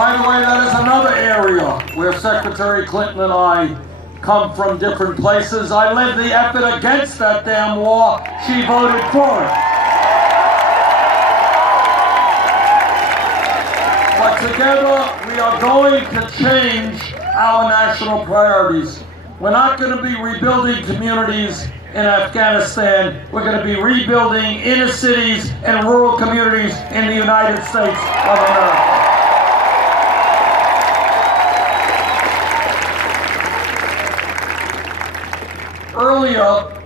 By the way, that is another area where Secretary Clinton and I come from different places. I led the effort against that damn war. She voted for it. But together, we are going to change our national priorities. We're not going to be rebuilding communities in Afghanistan. We're going to be rebuilding inner cities and rural communities in the United States of America. Earlier,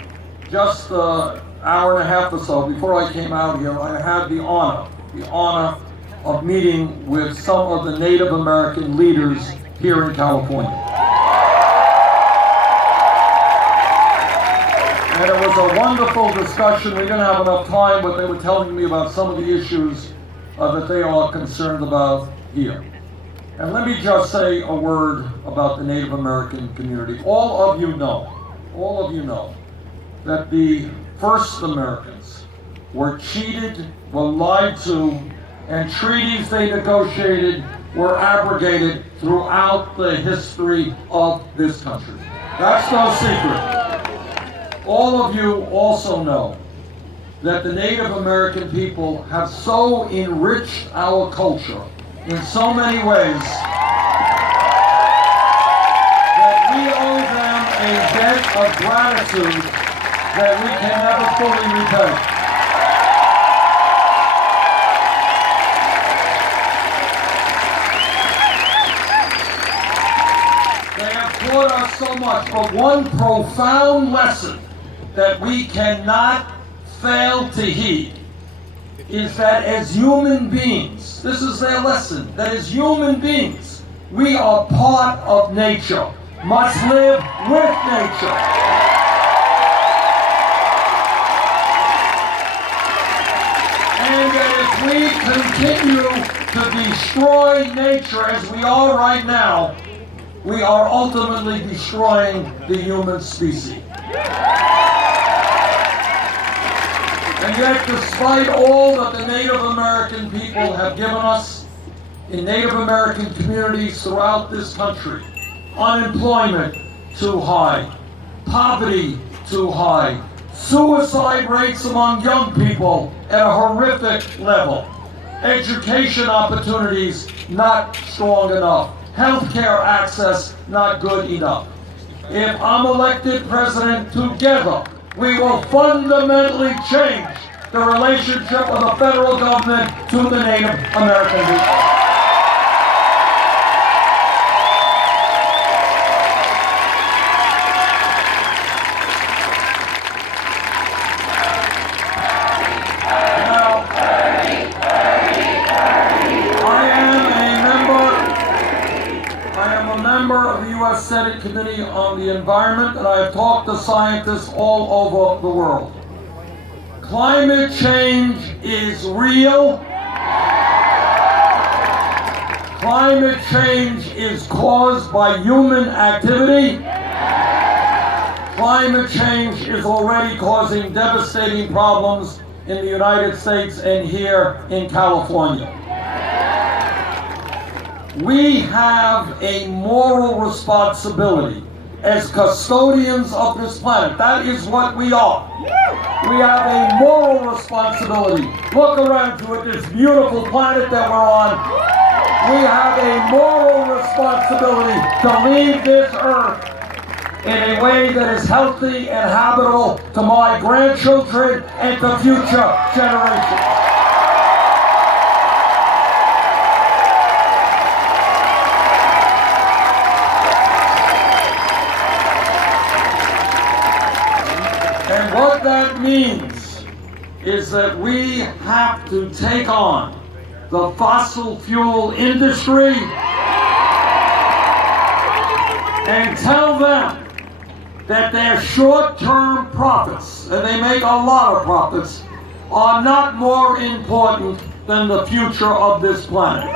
just an hour and a half or so before I came out here, I had the honor of meeting with some of the Native American leaders here in California. And it was a wonderful discussion. We didn't have enough time, but they were telling me about some of the issues that they are concerned about here. And let me just say a word about the Native American community. All of you know that the first Americans were cheated, were lied to, and treaties they negotiated were abrogated throughout the history of this country. That's no secret. All of you also know that the Native American people have so enriched our culture in so many ways that we owe them a debt of gratitude that we can never fully repay. They have taught us so much, but one profound lesson that we cannot fail to heed is that as human beings, this is their lesson, that as human beings, we are part of nature, must live with nature. And that if we continue to destroy nature as we are right now, we are ultimately destroying the human species. And yet, despite all that the Native American people have given us in Native American communities throughout this country, unemployment too high, poverty too high, suicide rates among young people at a horrific level, education opportunities not strong enough, healthcare access not good enough. If I'm elected president, together we will fundamentally change the relationship of the federal government to the Native American people. Now, I am a member of the U.S. Senate Committee on the Environment, and I have talked to scientists all over the world. Climate change is real. Climate change is caused by human activity. Climate change is already causing devastating problems in the United States and here in California. We have a moral responsibility as custodians of this planet. That is what we are. We have a moral responsibility. Look around you at this beautiful planet that we're on. We have a moral responsibility to leave this earth in a way that is healthy and habitable to my grandchildren and to future generations. And what that means is that we have to take on the fossil fuel industry and tell them that their short-term profits, and they make a lot of profits, are not more important than the future of this planet.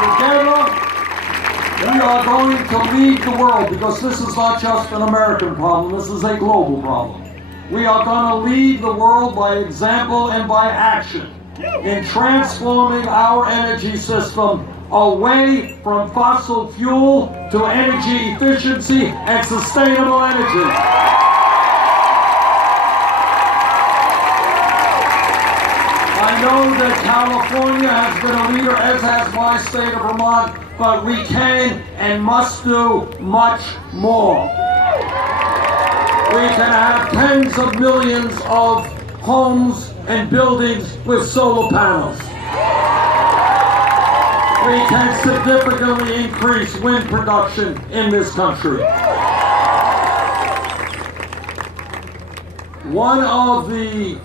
Together, we are going to lead the world, because this is not just an American problem, this is a global problem. We are going to lead the world by example and by action in transforming our energy system away from fossil fuel to energy efficiency and sustainable energy. I know that California has been a leader, as has my state of Vermont, but we can and must do much more. We can have tens of millions of homes and buildings with solar panels. We can significantly increase wind production in this country. One of the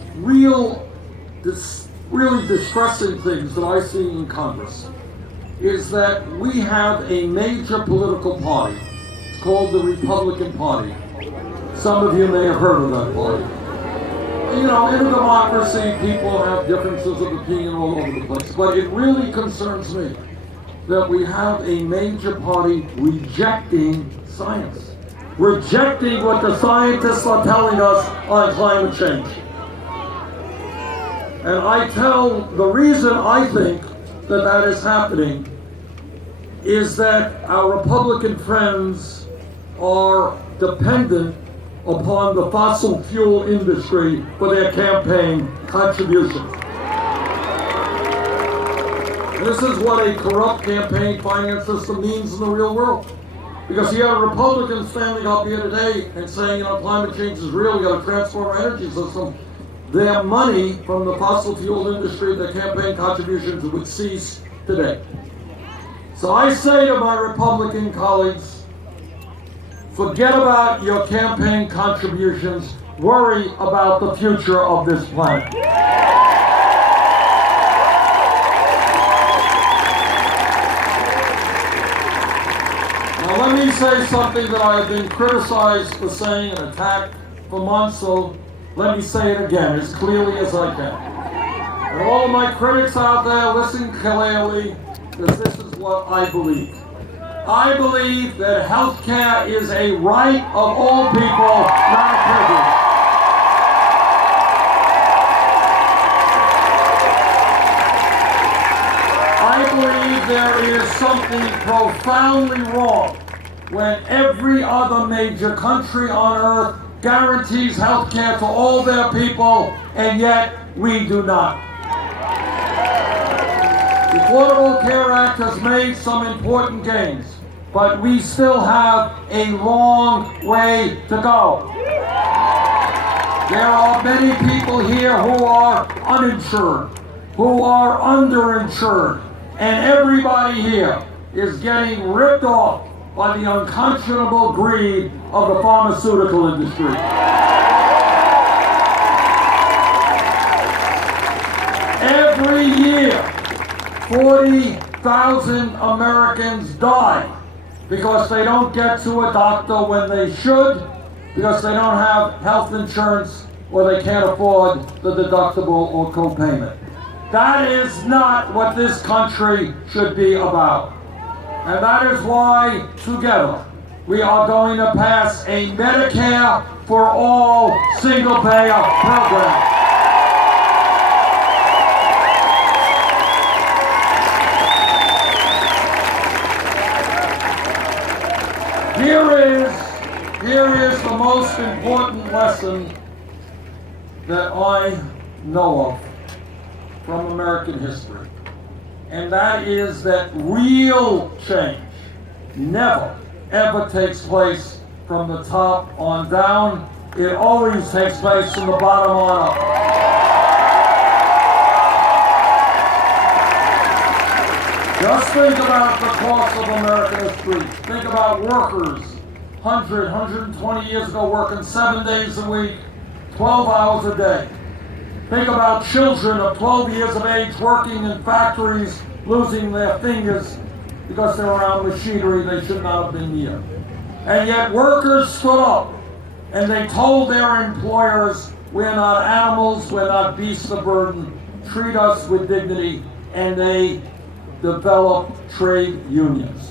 really distressing things that I see in Congress is that we have a major political party. It's called the Republican Party. Some of you may have heard of that party. You know, in a democracy, people have differences of opinion all over the place. But it really concerns me that we have a major party rejecting science. Rejecting what the scientists are telling us on climate change. And I tell, the reason I think that that is happening is that our Republican friends are dependent upon the fossil fuel industry for their campaign contributions. This is what a corrupt campaign finance system means in the real world. Because you have Republicans standing up here today and saying, you know, climate change is real, we got to transform our energy system. Their money from the fossil fuel industry, their campaign contributions would cease today. So I say to my Republican colleagues, forget about your campaign contributions, worry about the future of this planet. Now let me say something that I have been criticized for saying and attacked for months, so let me say it again as clearly as I can. And all of my critics out there, listen clearly, because this is what I believe. I believe that health care is a right of all people, not a privilege. I believe there is something profoundly wrong when every other major country on earth guarantees health care to all their people, and yet we do not. The Affordable Care Act has made some important gains, but we still have a long way to go. There are many people here who are uninsured, who are underinsured, and everybody here is getting ripped off by the unconscionable greed of the pharmaceutical industry. Every year, 40,000 Americans die because they don't get to a doctor when they should, because they don't have health insurance or they can't afford the deductible or copayment. That is not what this country should be about. And that is why, together, we are going to pass a Medicare for all single-payer program. Here is the most important lesson that I know of from American history. And that is that real change never, ever takes place from the top on down. It always takes place from the bottom on up. Just think about the course of American history. Think about workers, 120 years ago, working 7 days a week, 12 hours a day. Think about children of 12 years of age working in factories, losing their fingers because they're around machinery they should not have been near. And yet workers stood up and they told their employers, we're not animals, we're not beasts of burden, treat us with dignity, and they developed trade unions.